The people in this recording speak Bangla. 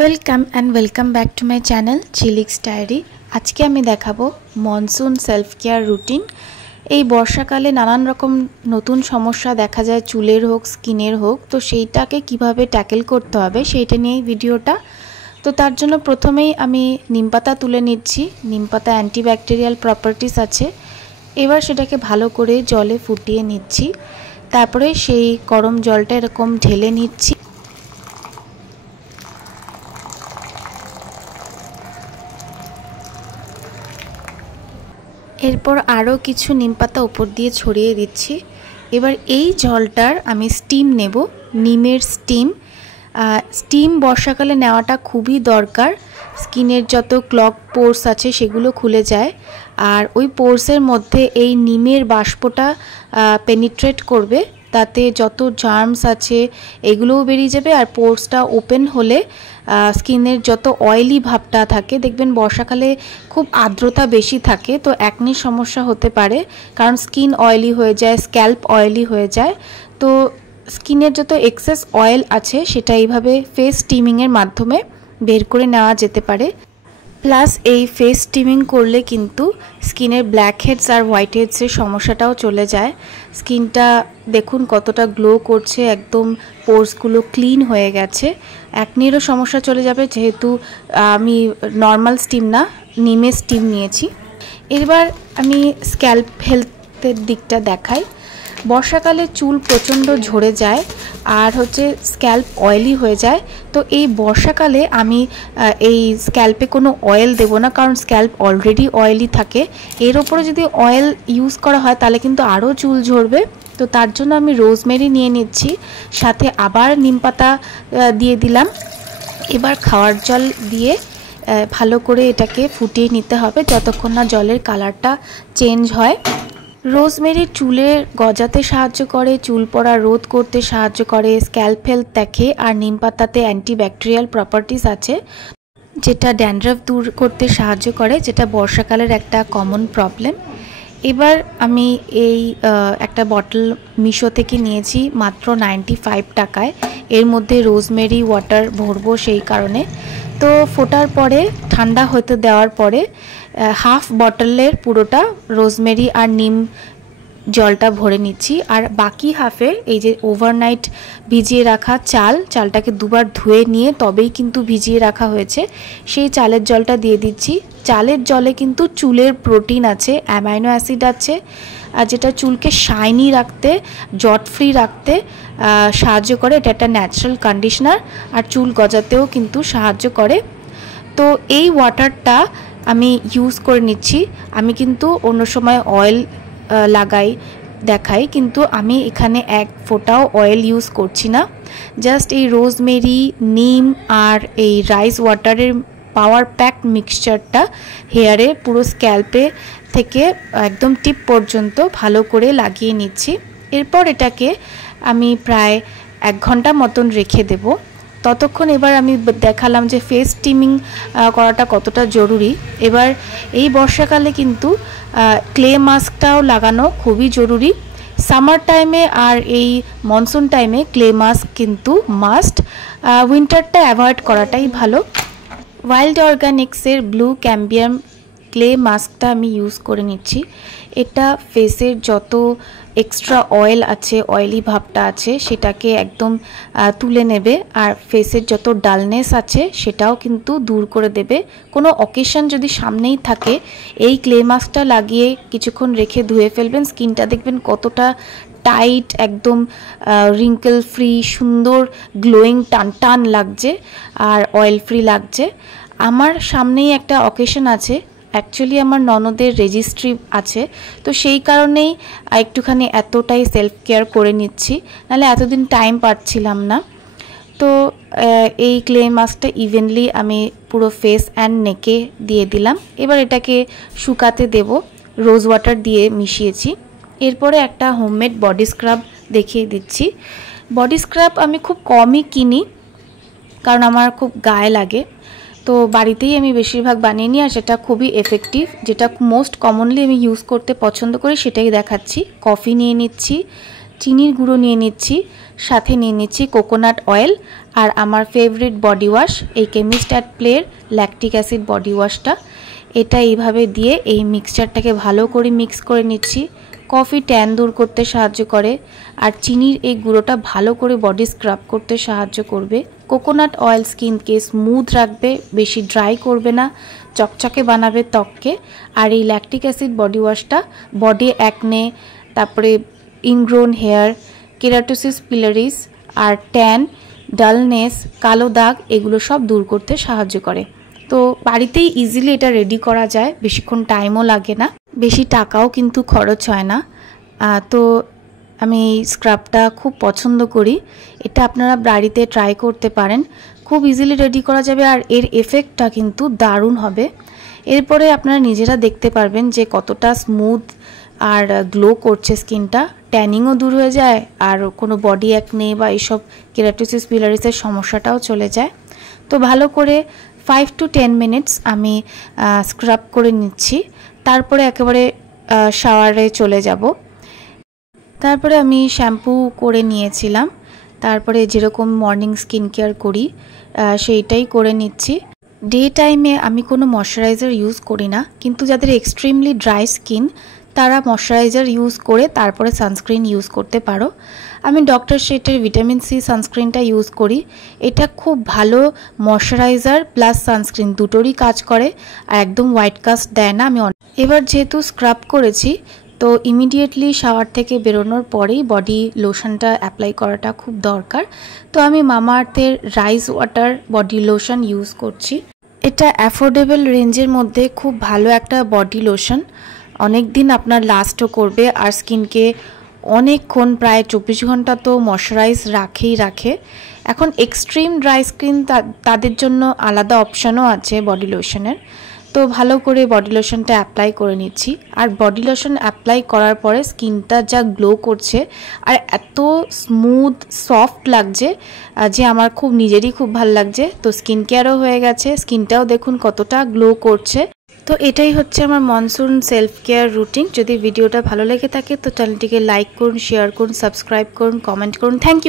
Welcome back to my channel Chilix diary. आज के आमी देखाबो मनसून सेल्फ केयर रूटीन। এই বর্ষাকালে নানান রকম নতুন সমস্যা দেখা যায়, চুলের হোক স্কিনের হোক, তো সেইটাকে কিভাবে ট্যাকেল করতে হবে সেইটা নিয়েই ভিডিওটা। তো তার জন্য প্রথমেই আমি নিমপাতা তুলে নিচ্ছি। নিমপাতা অ্যান্টিব্যাকটেরিয়াল প্রপার্টিস আছে। এবার সেটাকে ভালো করে জলে ফুটিয়ে নিচ্ছি। তারপরে সেই গরম জলটা এরকম ঢেলে নিচ্ছি। এরপর আরও কিছু নিমপাতা উপর দিয়ে ছড়িয়ে দিচ্ছি। এবার এই জলটার আমি স্টিম নেব, নিমের স্টিম বর্ষাকালে নেওয়াটা খুবই দরকার। স্কিনের যত ক্লগ পোর্স আছে সেগুলো খুলে যায়, আর ওই পোর্সের মধ্যে এই নিমের বাষ্পটা পেনিট্রেট করবে, তাতে যত জার্মস আছে এগুলোও বেরিয়ে যাবে। আর পোর্সটা ওপেন হলে স্কিনের যত অয়েলি ভাবটা থাকে, দেখবেন বর্ষাকালে খুব আর্দ্রতা বেশি থাকে, তো অ্যাকনির সমস্যা হতে পারে, কারণ স্কিন অয়েলি হয়ে যায়, স্ক্যাল্প অয়েলি হয়ে যায়। তো স্কিনের যত এক্সেস অয়েল আছে সেটা এইভাবে ফেস স্টিমিংয়ের মাধ্যমে বের করে নেওয়া যেতে পারে। প্লাস এই ফেস স্টিমিং করলে কিন্তু স্কিনের ব্ল্যাক হেডস আর হোয়াইট হেডসের সমস্যাটাও চলে যায়। স্কিনটা দেখুন কতটা গ্লো করছে, একদম পোর্সগুলো ক্লিন হয়ে গেছে। অ্যাকনিরও সমস্যা চলে যাবে, যেহেতু আমি নর্মাল স্টিম না, নিমের স্টিম নিয়েছি। এবার আমি স্ক্যাল্প হেলথের দিকটা দেখাই। বর্ষাকালে চুল প্রচণ্ড ঝরে যায় আর স্ক্যাল্প অয়েলি হয়ে যায়। তো এই বর্ষাকালে আমি এই স্ক্যাল্পে কোনো অয়েল দেব না, কারণ স্ক্যাল্প অলরেডি অয়েলি থাকে। এর ওপরে যদি অয়েল ইউজ করা হয় তাহলে কিন্তু আরও চুল ঝরবে। তো তার জন্য আমি রোজমেরি নিয়ে নিচ্ছি, সাথে আবার নিমপাতা দিয়ে দিলাম। এবার খাওয়ার জল দিয়ে ভালো করে এটাকে ফুটিয়ে নিতে হবে যতক্ষণ না জলের কালারটা চেঞ্জ হয়। রোজমেরি চুলের গজাতে সাহায্য করে, চুল পড়া রোধ করতে সাহায্য করে, স্ক্যাল্প হেলথ দেখে। আর নিম পাতাতে অ্যান্টিব্যাকটেরিয়াল প্রপার্টিস আছে, যেটা ড্যান্ড্রাফ দূর করতে সাহায্য করে, যেটা বর্ষাকালের একটা কমন প্রবলেম। এবার আমি এই একটা বটল মিশো থেকে নিয়েছি মাত্র 95 টাকায়। এর মধ্যে রোজমেরি ওয়াটার ভরবো সেই কারণে। তো ফোটার পরে ঠান্ডা হতে দেওয়ার পরে হাফ বটলের পুরোটা রোজমেরি আর নিম জলটা ভরে নিচ্ছি। আর বাকি হাফে এই যে ওভারনাইট ভিজিয়ে রাখা চালটাকে দুবার ধুয়ে নিয়ে তবেই কিন্তু ভিজিয়ে রাখা হয়েছে, সেই চালের জলটা দিয়ে দিচ্ছি। চালের জলে কিন্তু চুলের প্রোটিন আছে, অ্যামাইনো অ্যাসিড আছে, আর যেটা চুলকে শাইনি রাখতে, জট ফ্রি রাখতে সাহায্য করে। এটা একটা ন্যাচারাল কন্ডিশনার, আর চুল গজাতেও কিন্তু সাহায্য করে। তো এই ওয়াটারটা আমি ইউজ করে নিচ্ছি। আমি কিন্তু অন্য সময় অয়েল দেখাই, কিন্তু আমি এখানে এক ফোঁটাও অয়েল ইউজ করছি না। জাস্ট এই রোজমেরি, নিম আর এই রাইস ওয়াটারের পাওয়ার প্যাক মিক্সচারটা হেয়ারে পুরো স্ক্যাল্পে থেকে একদম টিপ পর্যন্ত ভালো করে লাগিয়ে নিচ্ছি। এরপর এটাকে আমি প্রায় 1 ঘন্টা মতন রেখে দেব। ততক্ষণ এবার আমি দেখালাম যে ফেস স্টিমিং করাটা কতটা জরুরি। এবার এই বর্ষাকালে কিন্তু ক্লে মাস্কটাও লাগানো খুবই জরুরি। সামার টাইমে আর এই মনসুন টাইমে ক্লে মাস্ক কিন্তু মাস্ট, উইন্টারটা অ্যাভয়েড করাটাই ভালো। ওয়াইল্ড অর্গানিক্সের ব্লু ক্যাম্বিয়াম ক্লে মাস্কটা আমি ইউজ করে নিচ্ছি। এটা ফেসের যত এক্সট্রা অয়েল আছে, অয়েলি ভাবটা আছে, সেটাকে একদম তুলে নেবে, আর ফেসের যত ডালনেস আছে সেটাও কিন্তু দূর করে দেবে। কোনো অকেশন যদি সামনেই থাকে, এই ক্লে মাস্কটা লাগিয়ে কিছুক্ষণ রেখে ধুয়ে ফেলবেন, স্কিনটা দেখবেন কতটা টাইট, একদম রিঙ্কেল ফ্রি, সুন্দর গ্লোয়িং টান লাগছে আর অয়েল ফ্রি লাগছে। আমার সামনেই একটা অকেশন আছে, অ্যাকচুয়ালি আমার ননদের রেজিস্ট্রি আছে, তো সেই কারণেই একটুখানি এতটাই সেলফ কেয়ার করে নিচ্ছি, নাহলে এতদিন টাইম পাচ্ছিলাম না। তো এই ক্লে মাস্কটা ইভেনলি আমি পুরো ফেস অ্যান্ড নেকে দিয়ে দিলাম। এবার এটাকে শুকাতে দেব, রোজ ওয়াটার দিয়ে মিশিয়েছি। এরপরে একটা হোমমেড বডি স্ক্রাব দেখিয়ে দিচ্ছি। বডি স্ক্রাব আমি খুব কমই কিনি, কারণ আমার খুব গায়ে লাগে, তো বাড়িতেই আমি বেশিরভাগ বানিয়ে নিই, আর সেটা খুবই এফেক্টিভ। যেটা মোস্ট কমনলি আমি ইউজ করতে পছন্দ করি সেটাই দেখাচ্ছি। কফি নিয়ে নিচ্ছি, চিনির গুঁড়ো নিয়ে নিচ্ছি, সাথে নিয়ে নিচ্ছি কোকোনাট অয়েল আর আমার ফেভারিট বডি ওয়াশ, এই কেমিস্ট অ্যাট প্লের ল্যাকটিক অ্যাসিড বডি ওয়াশটা। এটা এইভাবে দিয়ে এই মিক্সচারটাকে ভালো করে মিক্স করে নিচ্ছি। কফি ট্যান দূর করতে সাহায্য করে আর চিনির এই গুঁড়োটা ভালো করে বডি স্ক্রাব করতে সাহায্য করবে। কোকোনাট অয়েল স্কিনকে স্মুথ রাখবে, বেশি ড্রাই করবে না, চকচকে বানাবে ত্বককে। আর এই ল্যাকটিক অ্যাসিড বডি ওয়াশটা বডি অ্যাকনে, তারপরে ইনগ্রোন হেয়ার, কেরাটোসিস পিলারিস আর ট্যান, ডালনেস, কালো দাগ এগুলো সব দূর করতে সাহায্য করে। তো বাড়িতেই ইজিলি এটা রেডি করা যায়, বেশিক্ষণ টাইমও লাগে না, বেশি টাকাও কিন্তু খরচ হয় না। তো আমি এই স্ক্রাবটা খুব পছন্দ করি, এটা আপনারা বাড়িতে ট্রাই করতে পারেন, খুব ইজিলি রেডি করা যাবে আর এর এফেক্টটা কিন্তু দারুণ হবে। এরপরে আপনারা নিজেরা দেখতে পারবেন যে কতটা স্মুথ আর গ্লো করছে স্কিনটা, ট্যানিংও দূর হয়ে যায় আর কোনো বডি অ্যাকনে বা এইসব কেরাটোসিস পিলারিসের সমস্যাটাও চলে যায়। তো ভালো করে 5 to 10 মিনিটস আমি স্ক্রাব করে নিচ্ছি, তারপরে একেবারে শাওয়ারে চলে যাব। তারপরে আমি শ্যাম্পু করে নিয়েছিলাম, তারপরে যেরকম মর্নিং স্কিন কেয়ার করি সেইটাই করে নিচ্ছি। ডে টাইমে আমি কোনো ময়শ্চারাইজার ইউজ করি না, কিন্তু যাদের এক্সট্রিমলি ড্রাই স্কিন তারা ময়শ্চারাইজার ইউজ করে তারপরে সানস্ক্রিন ইউজ করতে পারো। আমি ডক্টর শেটের ভিটামিন সি সানস্ক্রিনটা ইউজ করি, এটা খুব ভালো ময়শ্চারাইজার প্লাস সানস্ক্রিন দুটোরই কাজ করে আর একদম হোয়াইট কাস্ট দেয় না। এবার যেহেতু স্ক্রাব করেছি তো ইমিডিয়েটলি শাওয়ার থেকে বেরোনোর পরেই বডি লোশনটা অ্যাপ্লাই করাটা খুব দরকার। তো আমি মামাআর্থের rice water body lotion use করছি। এটা অ্যাফোর্ডেবল রেঞ্জের মধ্যে খুব ভালো একটা বডি লোশন, অনেক দিন আপনার লাস্টও করবে আর স্কিনকে অনেকক্ষণ প্রায় 24 ঘন্টা তো ময়শ্চারাইজ রাখে। এখন এক্সট্রিম ড্রাই স্কিন তাদের জন্য আলাদা অপশানও আছে বডি লোশনের। তো ভালো করে বডি লোশনটা অ্যাপ্লাই করে নিচ্ছি আর বডি লোশন অ্যাপ্লাই করার পরে স্কিনটা যা গ্লো করছে আর এত স্মুথ সফট লাগছে যে আমার নিজেরই খুব ভালো লাগছে। তো স্কিন কেয়ারও হয়ে গেছে, স্কিনটাও দেখুন কতটা গ্লো করছে। তো এটাই হচ্ছে আমার মনসুন সেলফ কেয়ার রুটিন। যদি ভিডিওটা ভালো লেগে থাকে তো চ্যানেলটিকে লাইক করুন, শেয়ার করুন, সাবস্ক্রাইব করুন, কমেন্ট করুন। Thank you.